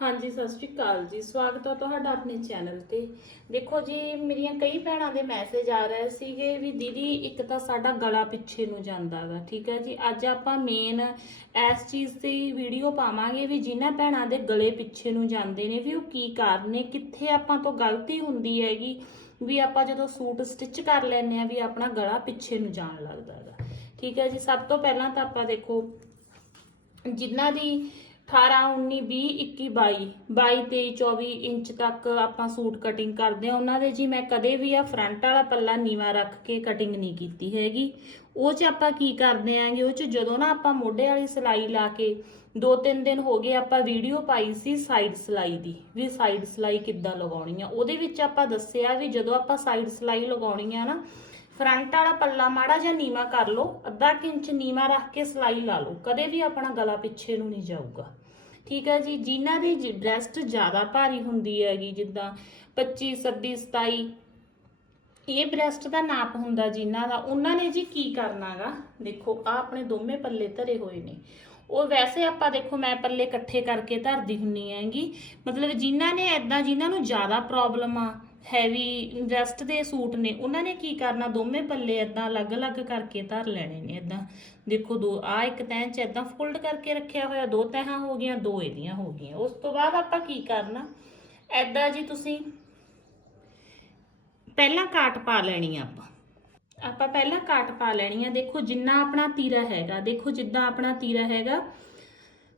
ਹਾਂਜੀ, ਸਤਿ ਸ਼੍ਰੀ ਅਕਾਲ ਜੀ। ਸਵਾਗਤ ਹੈ ਤੁਹਾਡਾ ਆਪਣੇ ਚੈਨਲ ਤੇ। ਦੇਖੋ ਜੀ, ਮੇਰੀਆਂ ਕਈ ਭੈਣਾਂ ਦੇ ਮੈਸੇਜ ਆ ਰਹੇ ਸੀਗੇ ਵੀ ਦੀਦੀ, ਇੱਕ ਤਾਂ ਸਾਡਾ ਗਲਾ ਪਿੱਛੇ ਨੂੰ ਜਾਂਦਾ ਗਾ ਠੀਕ ਹੈ ਜੀ। ਅੱਜ ਆਪਾਂ ਮੇਨ ਇਸ ਚੀਜ਼ ਤੇ ਵੀਡੀਓ ਪਾਵਾਂਗੇ ਵੀ ਜਿਨ੍ਹਾਂ ਭੈਣਾਂ ਦੇ ਗਲੇ ਪਿੱਛੇ ਨੂੰ ਜਾਂਦੇ ਨੇ ਵੀ ਉਹ ਕੀ ਕਾਰਨ ਨੇ, ਕਿੱਥੇ ਆਪਾਂ ਤੋਂ ਗਲਤੀ ਹੁੰਦੀ ਹੈਗੀ, ਵੀ ਆਪਾਂ ਜਦੋਂ ਸੂਟ ਸਟਿਚ ਕਰ ਲੈਂਦੇ ਆ ਵੀ ਆਪਣਾ ਗਲਾ ਪਿੱਛੇ ਨੂੰ ਜਾਣ ਲੱਗਦਾ ਹੈਗਾ ਠੀਕ ਹੈ ਜੀ, ਸਭ ਤੋਂ ਪਹਿਲਾਂ ਤਾਂ ਆਪਾਂ ਦੇਖੋ, ਜਿਨ੍ਹਾਂ ਦੀ 18 19 20 21 22 22 23 24 ਇੰਚ ਤੱਕ ਆਪਾਂ ਸੂਟ ਕਟਿੰਗ ਕਰਦੇ ਆ ਉਹਨਾਂ ਦੇ ਜੀ ਮੈਂ ਕਦੇ ਵੀ ਆ ਫਰੰਟ ਵਾਲਾ ਪੱਲਾ ਨੀਵਾ ਰੱਖ ਕੇ ਕਟਿੰਗ ਨਹੀਂ ਕੀਤੀ ਹੈਗੀ। ਉਹ ਚ ਆਪਾਂ ਕੀ ਕਰਦੇ ਆਂਗੇ ਉਹ ਚ ਜਦੋਂ ਨਾ ਆਪਾਂ ਮੋਢੇ ਵਾਲੀ ਸਿਲਾਈ ਲਾ ਕੇ ਦੋ ਤਿੰਨ ਦਿਨ ਹੋ ਗਏ ਆਪਾਂ ਵੀਡੀਓ ਪਾਈ ਸੀ ਸਾਈਡ ਸਿਲਾਈ ਦੀ ਵੀ ਸਾਈਡ ਸਿਲਾਈ ਕਿੱਦਾਂ ਲਗਾਉਣੀ ਆ। ਉਹਦੇ ਵਿੱਚ ਆਪਾਂ ਦੱਸਿਆ ਵੀ ਜਦੋਂ ਆਪਾਂ ਸਾਈਡ ਸਿਲਾਈ ਲਗਾਉਣੀ ਆ ਨਾ ਫਰੰਟ ਵਾਲਾ ਪੱਲਾ ਮਾੜਾ ਜਿਹਾ ਨੀਵਾ ਕਰ ਲਓ, ਅੱਧਾ ਕੁ ਇੰਚ ਨੀਵਾ ਰੱਖ ਕੇ ਸਿਲਾਈ ਲਾ ਲਓ। ਕਦੇ ਵੀ ਆਪਣਾ ਗਲਾ ਪਿੱਛੇ ਨੂੰ ਨਹੀਂ ਜਾਊਗਾ। ਠੀਕ ਹੈ ਜੀ, ਜਿਨ੍ਹਾਂ ਦੀ ਬ੍ਰੈਸਟ ਜ਼ਿਆਦਾ ਭਾਰੀ ਹੁੰਦੀ ਹੈਗੀ, ਜਿੱਦਾਂ 25 26 27 ਇਹ ਬ੍ਰੈਸਟ ਦਾ ਨਾਪ ਹੁੰਦਾ ਜਿਨ੍ਹਾਂ ਦਾ, ਉਹਨਾਂ ਨੇ ਜੀ ਕੀ ਕਰਨਾਗਾ ਦੇਖੋ ਆ ਆਪਣੇ ਦੋਵੇਂ ਪੱਲੇ ਧਰੇ ਹੋਏ ਨੇ। ਉਹ ਵੈਸੇ ਆਪਾਂ ਦੇਖੋ, ਮੈਂ ਪੱਲੇ ਇਕੱਠੇ ਕਰਕੇ ਧਰਦੀ ਹੁੰਨੀ ਹੈਗੀ। ਮਤਲਬ ਜਿਨ੍ਹਾਂ ਨੇ ਐਦਾਂ ਜਿਨ੍ਹਾਂ ਨੂੰ ਜ਼ਿਆਦਾ ਪ੍ਰੋਬਲਮ ਆ ਹੈਵੀ ਵੈਸਟ ਦੇ ਸੂਟ ਨੇ, ਉਹਨਾਂ ਨੇ ਕੀ ਕਰਨਾ? ਦੋਵੇਂ ਪੱਲੇ ਐਦਾਂ ਅਲੱਗ-ਅਲੱਗ ਕਰਕੇ ਧਰ ਲੈਣੇ ਨੇ ਐਦਾਂ ਦੇਖੋ ਦੋ ਆ ਇੱਕ ਤੈਂ ਚ ਐਦਾਂ ਫੋਲਡ ਕਰਕੇ ਰੱਖਿਆ ਹੋਇਆ, ਦੋ ਤਹਾਂ ਹੋ ਗਈਆਂ, ਦੋ ਇਹਦੀਆਂ ਹੋ ਗਈਆਂ। ਉਸ ਤੋਂ ਬਾਅਦ ਆਪਾਂ ਕੀ ਕਰਨਾ? ਐਦਾਂ ਜੀ ਤੁਸੀਂ ਪਹਿਲਾਂ ਕਾਟ ਪਾ ਲੈਣੀ ਆ ਆਪਾਂ। ਆਪਾਂ ਪਹਿਲਾਂ ਕਾਟ ਪਾ ਲੈਣੀ ਆ। ਦੇਖੋ ਜਿੰਨਾ ਆਪਣਾ ਤੀਰਾ ਹੈਗਾ, ਦੇਖੋ ਜਿੱਦਾਂ ਆਪਣਾ ਤੀਰਾ ਹੈਗਾ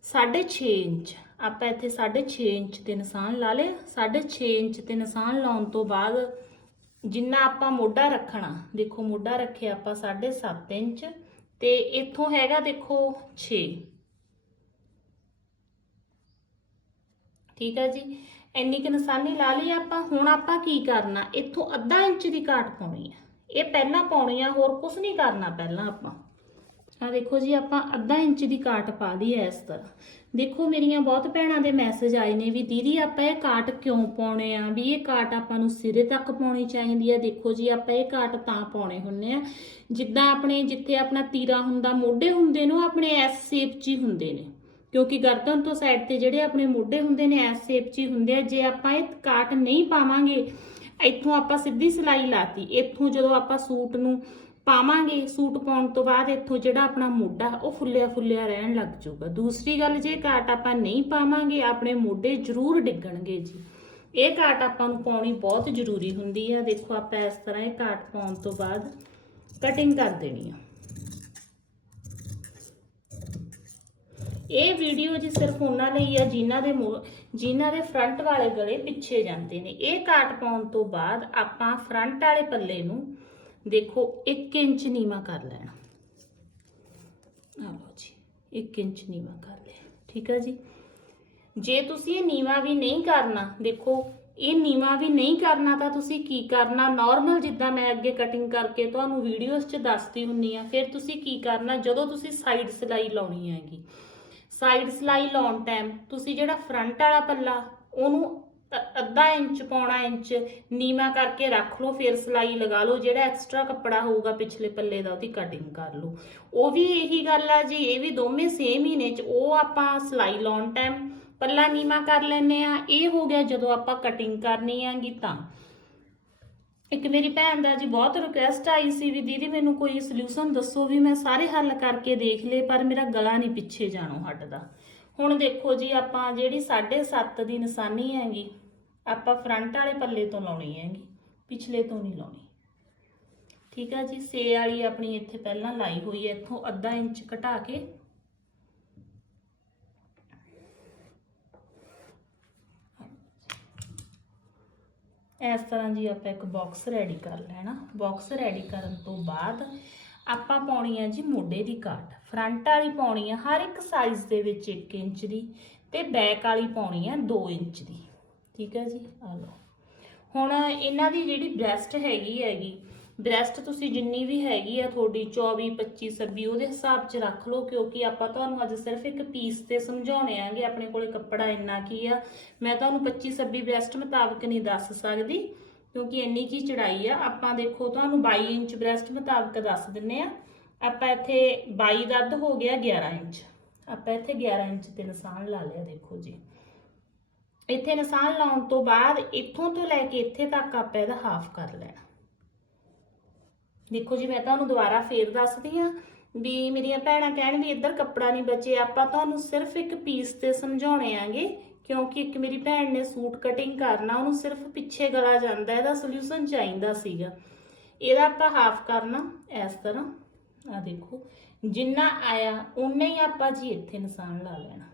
6.5 ਇੰਚ। ਆਪਾਂ ਇੱਥੇ 6.5 ਇੰਚ ਤੇ ਨਿਸ਼ਾਨ ਲਾ ਲਿਆ 6.5 ਇੰਚ ਤੇ ਨਿਸ਼ਾਨ ਲਾਉਣ ਤੋਂ ਬਾਅਦ ਜਿੰਨਾ ਆਪਾਂ ਮੋਢਾ ਰੱਖਣਾ, ਦੇਖੋ ਮੋਢਾ ਰੱਖਿਆ ਆਪਾਂ 7.5 ਇੰਚ ਤੇ ਇੱਥੋਂ ਹੈਗਾ ਦੇਖੋ 6 ਠੀਕ ਹੈ ਜੀ? ਇੰਨੀ ਕਿ ਨਿਸ਼ਾਨੀ ਲਾ ਲਈ ਆਪਾਂ। ਹੁਣ ਆਪਾਂ ਕੀ ਕਰਨਾ? ਇੱਥੋਂ ਅੱਧਾ ਇੰਚ ਦੀ ਕਾਟ ਪਾਉਣੀ ਆ। ਇਹ ਪਹਿਲਾਂ ਪਾਉਣੀ ਆ, ਹੋਰ ਕੁਝ ਨਹੀਂ ਕਰਨਾ ਪਹਿਲਾਂ ਆਪਾਂ। ਆ ਦੇਖੋ ਜੀ, ਆਪਾਂ ਅੱਧਾ ਇੰਚ ਦੀ ਕਾਟ ਪਾ ਲਈ ਐ ਇਸ ਤਰ੍ਹਾਂ। ਦੇਖੋ, ਮੇਰੀਆਂ ਬਹੁਤ ਭੈਣਾਂ ਦੇ ਮੈਸੇਜ ਆਏ ਨੇ ਵੀ ਦੀਦੀ, ਆਪਾਂ ਇਹ ਕਾਟ ਕਿਉਂ ਪਾਉਣੇ ਆ? ਵੀ ਇਹ ਕਾਟ ਆਪਾਂ ਨੂੰ ਸਿਰੇ ਤੱਕ ਪਾਉਣੀ ਚਾਹੀਦੀ ਆ ਦੇਖੋ ਜੀ, ਆਪਾਂ ਇਹ ਕਾਟ ਤਾਂ ਪਾਉਣੇ ਹੁੰਨੇ ਆ। ਜਿੱਦਾਂ ਆਪਣੇ, ਜਿੱਥੇ ਆਪਣਾ ਤੀਰਾ ਹੁੰਦਾ, ਮੋਢੇ ਹੁੰਦੇ ਨੇ, ਉਹ ਆਪਣੇ ਐਸ ਸ਼ੇਪ 'ਚ ਹੀ ਹੁੰਦੇ ਨੇ। ਕਿਉਂਕਿ ਗਰਦਨ ਤੋਂ ਸਾਈਡ ਤੇ ਜਿਹੜੇ ਆਪਣੇ ਮੋਢੇ ਹੁੰਦੇ ਨੇ ਐਸ ਸ਼ੇਪ 'ਚ ਹੀ ਹੁੰਦੇ ਆ। ਜੇ ਆਪਾਂ ਇਹ ਕਾਟ ਨਹੀਂ ਪਾਵਾਂਗੇ, ਇੱਥੋਂ ਆਪਾਂ ਸਿੱਧੀ ਸਿਲਾਈ ਲਾਤੀ। ਇੱਥੋਂ ਜਦੋਂ ਆਪਾਂ ਸੂਟ ਨੂੰ ਪਾਵਾਂਗੇ ਸੂਟ ਪਾਉਣ ਤੋਂ ਬਾਅਦ ਇੱਥੋਂ ਜਿਹੜਾ ਆਪਣਾ ਮੋਢਾ ਉਹ ਫੁੱਲਿਆ ਫੁੱਲਿਆ ਰਹਿਣ ਲੱਗ ਜਾਊਗਾ। ਦੂਸਰੀ ਗੱਲ, ਜੇ ਘਾਟ ਆਪਾਂ ਨਹੀਂ ਪਾਵਾਂਗੇ, ਆਪਣੇ ਮੋਢੇ ਜ਼ਰੂਰ ਡਿੱਗਣਗੇ ਜੀ। ਇਹ ਘਾਟ ਆਪਾਂ ਨੂੰ ਪਾਉਣੀ ਬਹੁਤ ਜ਼ਰੂਰੀ ਹੁੰਦੀ ਹੈ ਦੇਖੋ, ਆਪਾਂ ਇਸ ਤਰ੍ਹਾਂ ਇਹ ਘਾਟ ਪਾਉਣ ਤੋਂ ਬਾਅਦ ਕਟਿੰਗ ਕਰ ਦੇਣੀ ਆ। ਇਹ ਵੀਡੀਓ ਜੀ ਸਿਰਫ ਉਹਨਾਂ ਲਈ ਆ ਜਿਨ੍ਹਾਂ ਦੇ ਮੂੰਹ- ਜਿਨ੍ਹਾਂ ਦੇ ਫਰੰਟ ਵਾਲੇ ਗਲੇ ਪਿੱਛੇ ਜਾਂਦੇ ਨੇ। ਇਹ ਕਾਟ ਪਾਉਣ ਤੋਂ ਬਾਅਦ ਆਪਾਂ ਫਰੰਟ ਵਾਲੇ ਪੱਲੇ ਨੂੰ ਦੇਖੋ 1 ਇੰਚ ਨੀਵਾ ਕਰ ਲੈਣਾ। ਆ ਲਓ ਜੀ 1 ਇੰਚ ਨੀਵਾ ਕਰ ਲਿਆ। ਠੀਕ ਹੈ ਜੀ? ਜੇ ਤੁਸੀਂ ਇਹ ਨੀਵਾ ਵੀ ਨਹੀਂ ਕਰਨਾ, ਦੇਖੋ, ਇਹ ਨੀਵਾ ਵੀ ਨਹੀਂ ਕਰਨਾ ਤਾਂ ਤੁਸੀਂ ਕੀ ਕਰਨਾ? ਨਾਰਮਲ ਜਿੱਦਾਂ ਮੈਂ ਅੱਗੇ ਕਟਿੰਗ ਕਰਕੇ ਤੁਹਾਨੂੰ ਵੀਡੀਓਜ਼ 'ਚ ਦੱਸਦੀ ਹੁੰਨੀ ਆ, ਫਿਰ ਤੁਸੀਂ ਕੀ ਕਰਨਾ? ਜਦੋਂ ਤੁਸੀਂ ਸਾਈਡ ਸਿਲਾਈ ਲਾਉਣੀ ਹੈਗੀ ਸਾਈਡ ਸਿਲਾਈ ਲਾਉਣ ਟਾਈਮ ਤੁਸੀਂ ਜਿਹੜਾ ਫਰੰਟ ਵਾਲਾ ਪੱਲਾ, ਉਹਨੂੰ ਅੱਧਾ ਇੰਚ ਪੌਣਾ ਇੰਚ ਨੀਵਾ ਕਰਕੇ ਰੱਖ ਲਓ, ਫਿਰ ਸਿਲਾਈ ਲਗਾ ਲਓ, ਜਿਹੜਾ ਐਕਸਟਰਾ ਕੱਪੜਾ ਹੋਊਗਾ ਪਿਛਲੇ ਪੱਲੇ ਦਾ ਉਹਦੀ ਕਟਿੰਗ ਕਰ ਲਓ। ਉਹ ਵੀ ਇਹੀ ਗੱਲ ਆ ਜੀ, ਇਹ ਵੀ ਦੋਵੇਂ ਸੇਮ ਹੀ ਨੇ, ਚ ਉਹ ਆਪਾਂ ਸਿਲਾਈ ਲਾਉਣ ਟਾਈਮ ਪੱਲਾ ਨੀਵਾ ਕਰ ਲੈਨੇ ਆ। ਇਹ ਹੋ ਗਿਆ ਜਦੋਂ ਆਪਾਂ ਕਟਿੰਗ ਕਰਨੀ ਆਂਗੀ ਤਾਂ। ਇੱਕ ਮੇਰੀ ਭੈਣ ਦਾ ਜੀ ਬਹੁਤ ਰਿਕੁਐਸਟ ਆਈ ਸੀ ਵੀ ਦੀਦੀ ਮੈਨੂੰ ਕੋਈ ਸੋਲੂਸ਼ਨ ਦੱਸੋ ਵੀ ਮੈਂ ਸਾਰੇ ਹੱਲ ਕਰਕੇ ਦੇਖ ਲਏ, ਪਰ ਮੇਰਾ ਗਲਾ ਨਹੀਂ ਪਿੱਛੇ ਜਾਣੋ ਹਟਦਾ। ਹੁਣ ਦੇਖੋ ਜੀ, ਆਪਾਂ ਜਿਹੜੀ 7.5 ਦੀ ਨਿਸ਼ਾਨੀ ਹੈਗੀ, ਆਪਾਂ ਫਰੰਟ ਵਾਲੇ ਪੱਲੇ ਤੋਂ ਲਾਉਣੀ ਹੈਗੀ, ਪਿਛਲੇ ਤੋਂ ਨਹੀਂ ਲਾਉਣੀ। ਠੀਕ ਆ ਜੀ ਸੇ ਵਾਲੀ ਆਪਣੀ ਇੱਥੇ ਪਹਿਲਾਂ ਲਾਈ ਹੋਈ ਹੈ, ਇੱਥੋਂ ਅੱਧਾ ਇੰਚ ਘਟਾ ਕੇ। ਇਸ ਤਰ੍ਹਾਂ ਜੀ ਆਪਾਂ ਇੱਕ ਬਾਕਸ ਰੈਡੀ ਕਰ ਲੈਣਾ। ਬਾਕਸ ਰੈਡੀ ਕਰਨ ਤੋਂ ਬਾਅਦ ਆਪਾਂ ਪਾਉਣੀ ਆ ਜੀ ਮੋਢੇ ਦੀ ਕਾਟ ਫਰੰਟ ਵਾਲੀ ਪਾਉਣੀ ਆ ਹਰ ਇੱਕ ਸਾਈਜ਼ ਦੇ ਵਿੱਚ 1 ਇੰਚ ਦੀ ਤੇ ਬੈਕ ਵਾਲੀ ਪਾਉਣੀ ਆ 2 ਇੰਚ ਦੀ। ਠੀਕ ਹੈ ਜੀ? ਆ ਲਓ। ਹੁਣ ਇਹਨਾਂ ਦੀ ਜਿਹੜੀ ਬ੍ਰੈਸਟ ਹੈਗੀ ਹੈਗੀ ਬ੍ਰੈਸਟ ਤੁਸੀਂ ਜਿੰਨੀ ਵੀ ਹੈਗੀ ਆ ਤੁਹਾਡੀ 24 25 26 ਉਹਦੇ ਹਿਸਾਬ 'ਚ ਰੱਖ ਲਓ ਕਿਉਂਕਿ ਆਪਾਂ ਤੁਹਾਨੂੰ ਅੱਜ ਸਿਰਫ ਇੱਕ ਪੀਸ ਤੇ ਸਮਝਾਉਣੇ ਆਂਗੇ, ਆਪਣੇ ਕੋਲੇ ਕੱਪੜਾ ਇੰਨਾ ਕੀ ਆ। ਮੈਂ ਤੁਹਾਨੂੰ 25 26 ਬ੍ਰੈਸਟ ਮੁਤਾਬਕ ਨਹੀਂ ਦੱਸ ਸਕਦੀ। ਕਿਉਂਕਿ ਇੰਨੀ ਕੀ ਚੜਾਈ ਆ, ਆਪਾਂ ਦੇਖੋ ਤੁਹਾਨੂੰ 22 ਇੰਚ ਬ੍ਰੈਸਟ ਮੁਤਾਬਕ ਦੱਸ ਦਿੰਨੇ ਆ, ਆਪਾਂ ਇੱਥੇ 22 ਦਾ ਹੋ ਗਿਆ 11 ਇੰਚ। ਆਪਾਂ ਇੱਥੇ 11 ਇੰਚ ਤੇ ਨਿਸ਼ਾਨ ਲਾ ਲਿਆ ਦੇਖੋ ਜੀ। ਇੱਥੇ ਨਿਸ਼ਾਨ ਲਾਉਣ ਤੋਂ ਬਾਅਦ ਇੱਥੋਂ ਤੋਂ ਲੈ ਕੇ ਇੱਥੇ ਤੱਕ ਆਪਾਂ ਇਹਦਾ ਹਾਫ ਕਰ ਲੈਣਾ। ਦੇਖੋ ਜੀ, ਮੈਂ ਤੁਹਾਨੂੰ ਦੁਬਾਰਾ ਫੇਰ ਦੱਸਦੀ ਆ ਵੀ ਮੇਰੀਆਂ ਭੈਣਾਂ ਕਹਿਣ ਵੀ ਇੱਧਰ ਕੱਪੜਾ ਨਹੀਂ ਬਚੇ ਆਪਾਂ ਤੁਹਾਨੂੰ ਸਿਰਫ ਇੱਕ ਪੀਸ ਤੇ ਸਮਝਾਉਣੇ ਆਂਗੇ ਕਿਉਂਕਿ ਇੱਕ ਮੇਰੀ ਭੈਣ ਨੇ ਸੂਟ ਕਟਿੰਗ ਕਰਨਾ, ਉਹਨੂੰ ਸਿਰਫ ਪਿੱਛੇ ਗਲਾ ਜਾਂਦਾ, ਇਹਦਾ ਸੋਲੂਸ਼ਨ ਚਾਹੀਦਾ ਸੀਗਾ। ਇਹਦਾ ਆਪਾਂ ਹਾਫ ਕਰਨਾ, ਇਸ ਤਰ੍ਹਾਂ। ਆ ਦੇਖੋ, ਜਿੰਨਾ ਆਇਆ ਉਨਾ ਹੀ ਆਪਾਂ ਜੀ ਇੱਥੇ ਨਿਸ਼ਾਨ ਲਾ ਲੈਣਾ।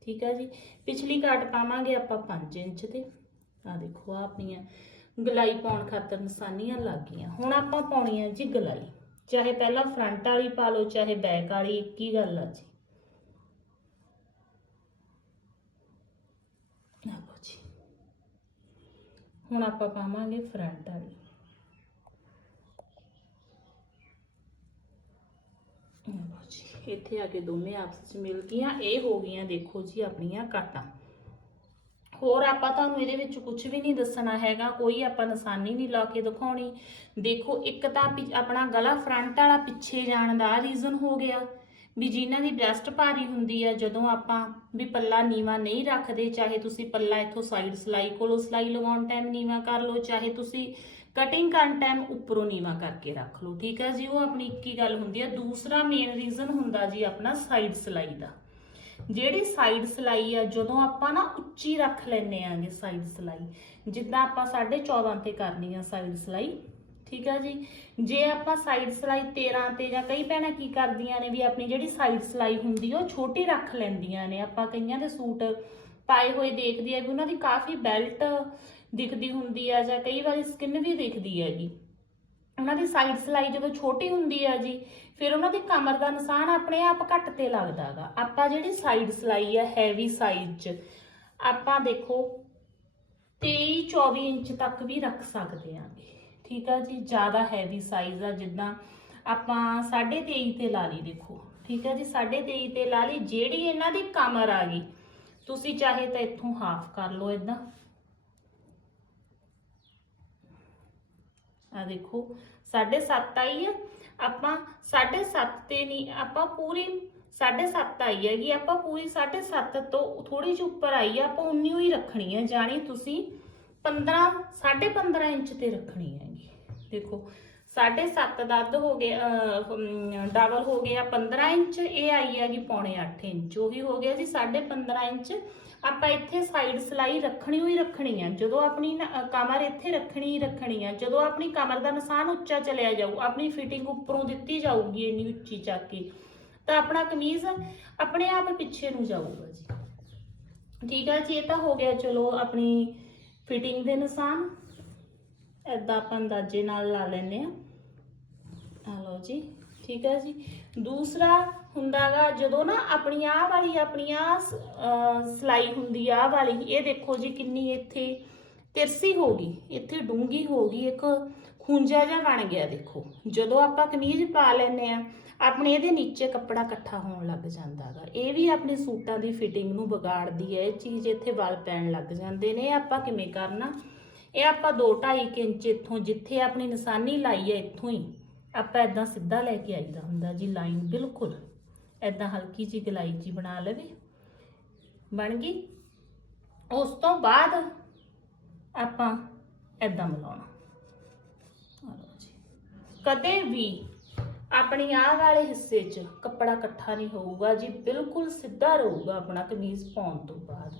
ਠੀਕ ਆ ਜੀ? ਪਿਛਲੀ ਕਾਟ ਪਾਵਾਂਗੇ ਆਪਾਂ 5 ਇੰਚ ਤੇ। ਆ ਦੇਖੋ ਆ ਆਪਣੀਆਂ ਗਲਾਈ ਪਾਉਣ ਖਾਤਰ ਨਿਸ਼ਾਨੀਆਂ ਲੱਗ ਗਈਆਂ। ਹੁਣ ਆਪਾਂ ਪਾਉਣੀ ਹੈ ਜੀ ਗਲਾਈ। ਚਾਹੇ ਪਹਿਲਾਂ ਫਰੰਟ ਵਾਲੀ ਪਾ ਲਓ, ਚਾਹੇ ਬੈਕ ਵਾਲੀ, ਇੱਕ ਹੀ ਗੱਲ ਆ ਜੀ ਲਓ ਜੀ ਹੁਣ ਆਪਾਂ ਪਾਵਾਂਗੇ ਫਰੰਟ ਵਾਲੀ। ਇੱਥੇ ਆ ਕੇ ਦੋਨੇ ਆਪਸ ਵਿੱਚ ਮਿਲ ਗਈਆਂ। ਇਹ ਹੋ ਗਈਆਂ, ਦੇਖੋ ਜੀ, ਆਪਣੀਆਂ ਕਾਟਾਂ। ਹੋਰ ਆਪਾਂ ਤੁਹਾਨੂੰ ਇਹਦੇ ਵਿੱਚ ਕੁਝ ਵੀ ਨਹੀਂ ਦੱਸਣਾ ਹੈਗਾ, ਕੋਈ ਆਪਾਂ ਨਿਸ਼ਾਨੀ ਨਹੀਂ ਲਾ ਕੇ ਦਿਖਾਉਣੀ। ਦੇਖੋ, ਇੱਕ ਤਾਂ ਪਿ- ਆਪਣਾ ਗਲਾ ਫਰੰਟ ਵਾਲਾ ਪਿੱਛੇ ਜਾਣ ਦਾ ਰੀਜ਼ਨ ਹੋ ਗਿਆ। ਵੀ ਜਿਨ੍ਹਾਂ ਦੀ ਬ੍ਰੈਸਟ ਭਾਰੀ ਹੁੰਦੀ ਆ, ਜਦੋਂ ਆਪਾਂ ਵੀ ਪੱਲਾ ਨੀਵਾ ਨਹੀਂ ਰੱਖਦੇ, ਚਾਹੇ ਤੁਸੀਂ ਪੱਲਾ ਇੱਥੋਂ ਸਾਈਡ ਸਲਾਈ ਕੋਲੋਂ ਸਲਾਈ ਲਗਾਉਣ ਟਾਈਮ ਨੀਵਾ ਕਰ ਲਓ, ਚਾਹੇ ਤੁਸੀਂ ਕਟਿੰਗ ਕਰਨ ਟਾਈਮ ਉੱਪਰੋਂ ਨੀਵਾ ਕਰਕੇ ਰੱਖ ਲਓ, ਠੀਕ ਹੈ ਜੀ? ਉਹ ਆਪਣੀ ਇੱਕ ਹੀ ਗੱਲ ਹੁੰਦੀ ਆ। ਦੂਸਰਾ ਮੇਨ ਰੀਜ਼ਨ ਹੁੰਦਾ ਜੀ ਆਪਣਾ ਸਾਈਡ ਸਲਾਈ ਦਾ। ਜਿਹੜੀ ਸਾਈਡ ਸਲਾਈ ਆ, ਜਦੋਂ ਆਪਾਂ ਨਾ ਉੱਚੀ ਰੱਖ ਲੈਨੇ ਆਂਗੇ ਸਾਈਡ ਸਲਾਈ, ਜਿੱਦਾਂ ਆਪਾਂ 14.5 ਤੇ ਕਰਨੀ ਆ ਸਾਈਡ ਸਲਾਈ ਠੀਕ ਆ ਜੀ? ਜੇ ਆਪਾਂ ਸਾਈਡ ਸਲਾਈ 13 ਤੇ ਜਾਂ ਕਈ ਭੈਣਾਂ ਕੀ ਕਰਦੀਆਂ ਨੇ ਵੀ ਆਪਣੀ ਜਿਹੜੀ ਸਾਈਡ ਸਲਾਈ ਹੁੰਦੀ ਉਹ ਛੋਟੀ ਰੱਖ ਲੈਂਦੀਆਂ ਨੇ। ਆਪਾਂ ਕਈਆਂ ਦੇ ਸੂਟ ਪਾਏ ਹੋਏ ਦੇਖਦੀ ਆ ਵੀ ਉਹਨਾਂ ਦੀ ਕਾਫੀ ਬੈਲਟ ਦਿਖਦੀ ਹੁੰਦੀ ਆ ਜਾਂ ਕਈ ਵਾਰੀ ਸਕਿਨ ਵੀ ਦਿਖਦੀ ਹੈਗੀ। ਉਹਨਾਂ ਦੀ ਸਾਈਡ ਸਲਾਈ ਜਦੋਂ ਛੋਟੀ ਹੁੰਦੀ ਆ ਜੀ, ਫਿਰ ਉਹਨਾਂ ਦੀ ਕਮਰ ਦਾ ਨਿਸ਼ਾਨ ਆਪਣੇ ਆਪ ਘੱਟ ਤੇ ਲੱਗਦਾਗਾ ਆਪਾਂ ਜਿਹੜੀ ਸਾਈਡ ਸਲਾਈ ਆ ਹੈਵੀ ਸਾਈਜ਼ 'ਚ, ਆਪਾਂ ਦੇਖੋ 23 24 ਇੰਚ ਤੱਕ ਵੀ ਰੱਖ ਸਕਦੇ ਆਂਗੇ। ਠੀਕ ਆ ਜੀ, ਜ਼ਿਆਦਾ ਹੈਵੀ ਸਾਈਜ਼ ਆ, ਜਿੱਦਾਂ ਆਪਾਂ 23.5 ਤੇ ਲਾ ਲਈ ਦੇਖੋ। ਠੀਕ ਆ ਜੀ 23.5 ਤੇ ਲਾ ਲਈ, ਜਿਹੜੀ ਇਹਨਾਂ ਦੀ ਕਮਰ ਆ ਗਈ, ਤੁਸੀਂ ਚਾਹੇ ਤਾਂ ਇੱਥੋਂ ਹਾਫ ਕਰ ਲਓ ਇਦਾਂ ਆ ਦੇਖੋ 7.5 ਆਈ ਆ, ਆਪਾਂ 7.5 ਤੇ ਨਹੀਂ, ਆਪਾਂ ਪੂਰੀ 7.5 ਆਈ ਹੈਗੀ, ਆਪਾਂ ਪੂਰੀ 7.5 ਤੋਂ ਥੋੜੀ ਜਿਹੀ ਉੱਪਰ ਆਈ ਆ, ਆਪਾਂ ਉਨੀ ਹੀ ਰੱਖਣੀ ਹੈ ਜਾਣੀ ਤੁਸੀਂ 15 15.5 ਇੰਚ ਤੇ ਰੱਖਣੀ ਹੈ ਦੇਖੋ 7.5 ਦਾ ਅੱਧ ਹੋ ਗਿਆ ਡਬਲ ਹੋ ਗਿਆ 15 ਇੰਚ, ਇਹ ਆਈ ਹੈਗੀ ਪੌਣੇ 8 ਇੰਚ। ਉਹੀ ਹੋ ਗਿਆ ਜੀ 15.5 ਇੰਚ। ਆਪਾਂ ਇੱਥੇ ਸਾਈਡ ਸਲਾਈ ਰੱਖਣੀ ਹੋਈ ਰੱਖਣੀ ਆ। ਜਦੋਂ ਆਪਣੀ ਕਮਰ ਇੱਥੇ ਰੱਖਣੀ ਰੱਖਣੀ ਆ। ਜਦੋਂ ਆਪਣੀ ਕਮਰ ਦਾ ਨਿਸ਼ਾਨ ਉੱਚਾ ਚਲਿਆ ਜਾਊ, ਆਪਣੀ ਫਿਟਿੰਗ ਉੱਪਰੋਂ ਦਿੱਤੀ ਜਾਊਗੀ ਇੰਨੀ ਉੱਚੀ ਚੱਕ ਕੇ, ਤਾਂ ਆਪਣਾ ਕਮੀਜ਼ ਆਪਣੇ ਆਪ ਪਿੱਛੇ ਨੂੰ ਜਾਊਗਾ ਜੀ। ਠੀਕ ਆ ਜੀ, ਇਹ ਤਾਂ ਹੋ ਗਿਆ ਚਲੋ ਆਪਣੀ ਫਿਟਿੰਗ ਦੇ ਨਿਸ਼ਾਨ। ਐਦਾਂ ਆਪਾਂ ਅੰਦਾਜ਼ੇ ਨਾਲ ਲਾ ਲੈਨੇ ਆ ਆ ਲਓ ਜੀ, ਠੀਕ ਹੈ ਜੀ। ਦੂਸਰਾ ਹੁੰਦਾਗਾ, ਜਦੋਂ ਨਾ ਆਪਣੀ ਆਹ ਵਾਲੀ, ਆਪਣੀ ਆਹ ਸਲਾਈ ਹੁੰਦੀ ਆ, ਆਹ ਵਾਲੀ, ਇਹ ਦੇਖੋ ਜੀ ਕਿੰਨੀ ਇੱਥੇ ਤਿਰਸੀ ਹੋ ਗਈ, ਇੱਥੇ ਡੂੰਗੀ ਹੋ ਗਈ, ਇੱਕ ਖੂੰਜਾ ਜਿਹਾ ਬਣ ਗਿਆ, ਦੇਖੋ। ਜਦੋਂ ਆਪਾਂ ਕਮੀਜ਼ ਪਾ ਲੈਨੇ ਆ ਆਪਣੇ ਇਹਦੇ ਨੀਚੇ ਕੱਪੜਾ ਇਕੱਠਾ ਹੋਣ ਲੱਗ ਜਾਂਦਾਗਾ। ਇਹ ਵੀ ਆਪਣੇ ਸੂਟਾਂ ਦੀ ਫਿਟਿੰਗ ਨੂੰ ਵਿਗਾੜਦੀ ਹੈ, ਇਹ ਚੀਜ਼ ਇੱਥੇ ਵਲ ਪੈਣ ਲੱਗ ਜਾਂਦੇ ਨੇ ਆਪਾਂ ਕਿਵੇਂ ਕਰਨਾ? ਇਹ ਆਪਾਂ 2.5 ਇੰਚ ਇੱਥੋਂ ਜਿੱਥੇ ਆਪਣੀ ਨਿਸ਼ਾਨੀ ਲਾਈ ਹੈ ਇੱਥੋਂ ਹੀ, ਆਪਾਂ ਇਦਾਂ ਸਿੱਧਾ ਲੈ ਕੇ ਆਈਦਾ ਹੁੰਦਾ ਜੀ ਲਾਈਨ ਬਿਲਕੁਲ। ਇਦਾਂ ਹਲਕੀ ਜੀ ਗਲਾਈ ਜੀ ਬਣਾ ਲਵੇ। ਬਣ ਗਈ। ਉਸ ਤੋਂ ਬਾਅਦ ਆਪਾਂ ਇਦਾਂ ਮਿਲਾਉਣਾ। ਕਦੇ ਵੀ ਆਪਣੀ ਆਹ ਵਾਲੇ ਹਿੱਸੇ 'ਚ ਕੱਪੜਾ ਇਕੱਠਾ ਨਹੀਂ ਹੋਊਗਾ ਜੀ, ਬਿਲਕੁਲ ਸਿੱਧਾ ਰਹੂਗਾ ਆਪਣਾ ਕਮੀਜ਼ ਪਾਉਣ ਤੋਂ ਬਾਅਦ।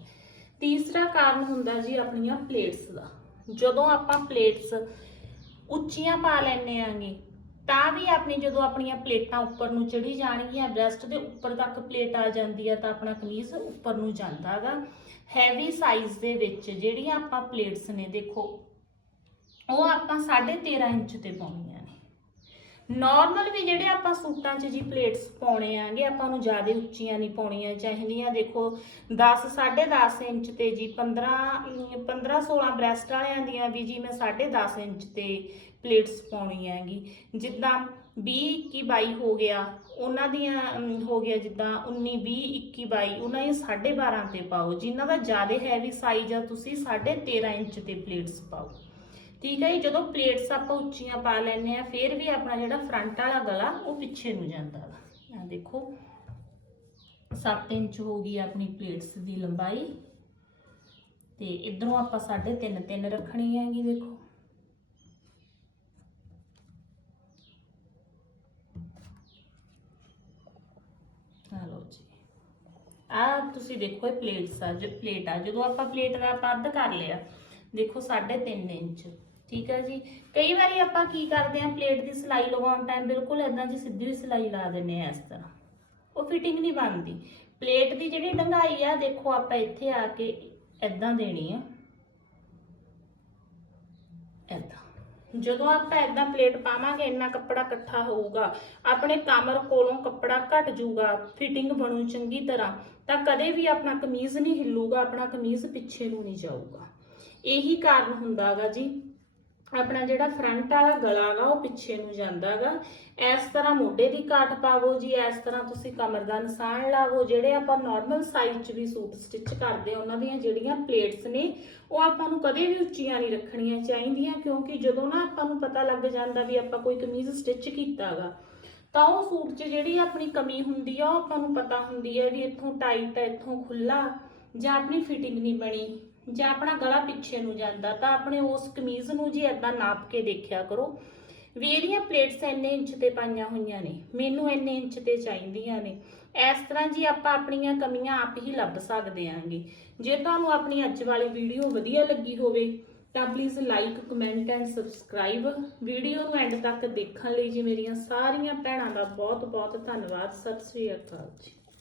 ਤੀਸਰਾ ਕਾਰਨ ਹੁੰਦਾ ਜੀ ਆਪਣੀਆਂ ਪਲੇਟਸ ਦਾ। ਜਦੋਂ ਆਪਾਂ ਪਲੇਟਸ ਉੱਚੀਆਂ ਪਾ ਲੈਨੇ ਆਂਗੇ ਤਾਂ ਵੀ ਆਪਣੀ ਜਦੋਂ ਆਪਣੀਆਂ ਪਲੇਟਾਂ ਉੱਪਰ ਨੂੰ ਚੜੀ ਜਾਣਗੀਆਂ ਬ੍ਰੈਸਟ ਦੇ ਉੱਪਰ ਤੱਕ ਪਲੇਟ ਆ ਜਾਂਦੀ ਆ, ਤਾਂ ਆਪਣਾ ਕਮੀਜ਼ ਉੱਪਰ ਨੂੰ ਜਾਂਦਾ ਜਾਂਦਾਗਾ ਹੈਵੀ ਸਾਈਜ਼ ਦੇ ਵਿੱਚ ਜਿਹੜੀਆਂ ਆਪਾਂ ਪਲੇਟਸ ਨੇ, ਦੇਖੋ, ਉਹ ਆਪਾਂ 13.5 ਇੰਚ ਤੇ ਪਾਉਣੀਆਂ ਨੇ। ਨਾਰਮਲ ਵੀ ਜਿਹੜੇ ਆਪਾਂ ਸੂਟਾਂ 'ਚ ਜੀ ਪਲੇਟਸ ਪਾਉਣੇ ਆਂਗੇ, ਆਪਾਂ ਨੂੰ ਜ਼ਿਆਦਾ ਉੱਚੀਆਂ ਨਹੀਂ ਪਾਉਣੀਆਂ ਚਾਹੀਦੀਆਂ। ਦੇਖੋ 10 10.5 ਇੰਚ ਤੇ ਜੀ 15 15 16 ਬ੍ਰੈਸਟ ਵਾਲਿਆਂ ਦੀਆਂ ਵੀ ਜੀ ਮੈਂ 10.5 ਇੰਚ ਤੇ ਪਲੇਟਸ ਪਾਉਣੀ ਹੈਗੀ। ਜਿੱਦਾਂ 20 21 22 ਹੋ ਗਿਆ, ਉਹਨਾਂ ਦੀਆਂ ਹੋ ਗਿਆ ਜਿੱਦਾਂ 19 20 21 22 ਉਹਨਾਂ ਇਹ 12.5 ਤੇ ਪਾਓ। ਜਿਨ੍ਹਾਂ ਦਾ ਜ਼ਿਆਦਾ ਹੈਵੀ ਸਾਈਜ਼ ਆ, ਤੁਸੀਂ 13.5 ਇੰਚ ਤੇ ਪਲੇਟਸ ਪਾਓ। ਠੀਕ ਹੈ ਜੀ, ਜਦੋਂ ਪਲੇਟਸ ਆਪਾਂ ਉੱਚੀਆਂ ਪਾ ਲੈਨੇ ਆ ਫਿਰ ਵੀ ਆਪਣਾ ਜਿਹੜਾ ਫਰੰਟ ਵਾਲਾ ਗਲਾ, ਉਹ ਪਿੱਛੇ ਨੂੰ ਜਾਂਦਾ ਵਾ। ਆ ਦੇਖੋ 7 ਇੰਚ ਹੋ ਗਈ ਆਪਣੀ ਪਲੇਟਸ ਦੀ ਲੰਬਾਈ। ਤੇ ਇਧਰੋਂ ਆਪਾਂ 3.5 ਤਿੰਨ ਰੱਖਣੀ ਹੈਗੀ, ਦੇਖੋ। ਆ ਲਓ ਜੀ। ਆ ਤੁਸੀਂ ਦੇਖੋ ਇਹ ਪਲੇਟਸ ਆ, ਜੋ ਪਲੇਟ ਆ। ਜਦੋਂ ਆਪਾਂ ਪਲੇਟ ਦਾ ਆਪਾਂ ਅੱਧ ਕਰ ਲਿਆ, ਦੇਖੋ 3.5 ਇੰਚ। ਠੀਕ ਹੈ ਜੀ। ਕਈ ਵਾਰੀ ਆਪਾਂ ਕੀ ਕਰਦੇ ਆ ਪਲੇਟ ਦੀ ਸਿਲਾਈ ਲਗਾਉਣ ਟਾਈਮ ਬਿਲਕੁਲ ਇਦਾਂ ਜੀ ਸਿੱਧੀ ਸਿਲਾਈ ਲਾ ਦਿੰਨੇ ਆ ਇਸ ਤਰ੍ਹਾਂ। ਉਹ ਫਿਟਿੰਗ ਨਹੀਂ ਬਣਦੀ। ਪਲੇਟ ਦੀ ਜਿਹੜੀ ਡੰਗਾਈ ਆ, ਦੇਖੋ ਆਪਾਂ ਇੱਥੇ ਆ ਕੇ ਇਦਾਂ ਦੇਣੀ ਆ। ਇਦਾਂ ਜਦੋਂ ਆਪਾਂ ਇਦਾਂ ਪਲੇਟ ਪਾਵਾਂਗੇ, ਇੰਨਾ ਕੱਪੜਾ ਇਕੱਠਾ ਹੋਊਗਾ। ਆਪਣੇ ਕਮਰ ਕੋਲੋਂ ਕੱਪੜਾ ਘਟ ਜਾਊਗਾ ਫਿਟਿੰਗ ਬਣੂ ਚੰਗੀ ਤਰ੍ਹਾਂ। ਤਾਂ ਕਦੇ ਵੀ ਆਪਣਾ ਕਮੀਜ਼ ਨਹੀਂ ਹਿੱਲੂਗਾ, ਆਪਣਾ ਕਮੀਜ਼ ਪਿੱਛੇ ਨੂੰ ਨਹੀਂ ਜਾਊਗਾ। ਇਹੀ ਕਾਰਨ ਹੁੰਦਾਗਾ ਜੀ। ਆਪਣਾ ਜਿਹੜਾ ਫਰੰਟ ਵਾਲਾ ਗਲਾ ਗਾ, ਉਹ ਪਿੱਛੇ ਨੂੰ ਜਾਂਦਾਗਾ ਇਸ ਤਰ੍ਹਾਂ ਮੋਢੇ ਦੀ ਕਾਟ ਪਾਵੋ ਜੀ, ਇਸ ਤਰ੍ਹਾਂ ਤੁਸੀਂ ਕਮਰ ਦਾ ਨਿਸ਼ਾਨ ਲਾਵੋ। ਜਿਹੜੇ ਆਪਾਂ ਨਾਰਮਲ ਸਾਈਜ਼ 'ਚ ਵੀ ਸੂਟ ਸਟਿਚ ਕਰਦੇ ਉਹਨਾਂ ਦੀਆਂ ਜਿਹੜੀਆਂ ਪਲੇਟਸ ਨੇ, ਉਹ ਆਪਾਂ ਨੂੰ ਕਦੇ ਵੀ ਉੱਚੀਆਂ ਨਹੀਂ ਰੱਖਣੀਆਂ ਚਾਹੀਦੀਆਂ, ਕਿਉਂਕਿ ਜਦੋਂ ਨਾ ਆਪਾਂ ਨੂੰ ਪਤਾ ਲੱਗ ਜਾਂਦਾ ਵੀ ਆਪਾਂ ਕੋਈ ਕਮੀਜ਼ ਸਟਿਚ ਕੀਤਾਗਾ ਤਾਂ ਉਹ ਸੂਟ 'ਚ ਜਿਹੜੀ ਆਪਣੀ ਕਮੀ ਹੁੰਦੀ ਆ, ਉਹ ਆਪਾਂ ਨੂੰ ਪਤਾ ਹੁੰਦੀ ਹੈ ਵੀ ਇੱਥੋਂ ਟਾਈਟ ਹੈ ਇੱਥੋਂ ਖੁੱਲਾ ਜਾਂ ਆਪਣੀ ਫਿਟਿੰਗ ਨਹੀਂ ਬਣੀ। ਜਾਂ ਆਪਣਾ ਗਲਾ ਪਿੱਛੇ ਨੂੰ ਜਾਂਦਾ ਤਾਂ ਆਪਣੇ ਉਸ ਕਮੀਜ਼ ਨੂੰ ਜੀ ਏਦਾਂ ਨਾਪ ਕੇ ਦੇਖਿਆ ਕਰੋ। ਵੀ ਇਹਦੀਆਂ ਪਲੇਟਸ ਇੰਨੇ ਇੰਚ ਤੇ ਪਾਈਆਂ ਹੋਈਆਂ ਨੇ, ਮੈਨੂੰ ਇੰਨੇ ਇੰਚ ਤੇ ਚਾਹੀਦੀਆਂ ਨੇ। ਇਸ ਤਰ੍ਹਾਂ ਜੀ ਆਪਾਂ ਆਪਣੀਆਂ ਕਮੀਆਂ ਆਪ ਹੀ ਲੱਭ ਸਕਦੇ ਆਂਗੇ। ਜੇ ਤੁਹਾਨੂੰ ਆਪਣੀ ਅੱਜ ਵਾਲੀ ਵੀਡੀਓ ਵਧੀਆ ਲੱਗੀ ਹੋਵੇ, ਤਾਂ please like comment and subscribe video ਨੂੰ ਐਂਡ ਤੱਕ ਦੇਖਣ ਲਈ ਜੀ ਮੇਰੀਆਂ ਸਾਰੀਆਂ ਭੈਣਾਂ ਦਾ ਬਹੁਤ ਬਹੁਤ ਧੰਨਵਾਦ। ਸਤਿ ਸ੍ਰੀ ਅਕਾਲ ਜੀ।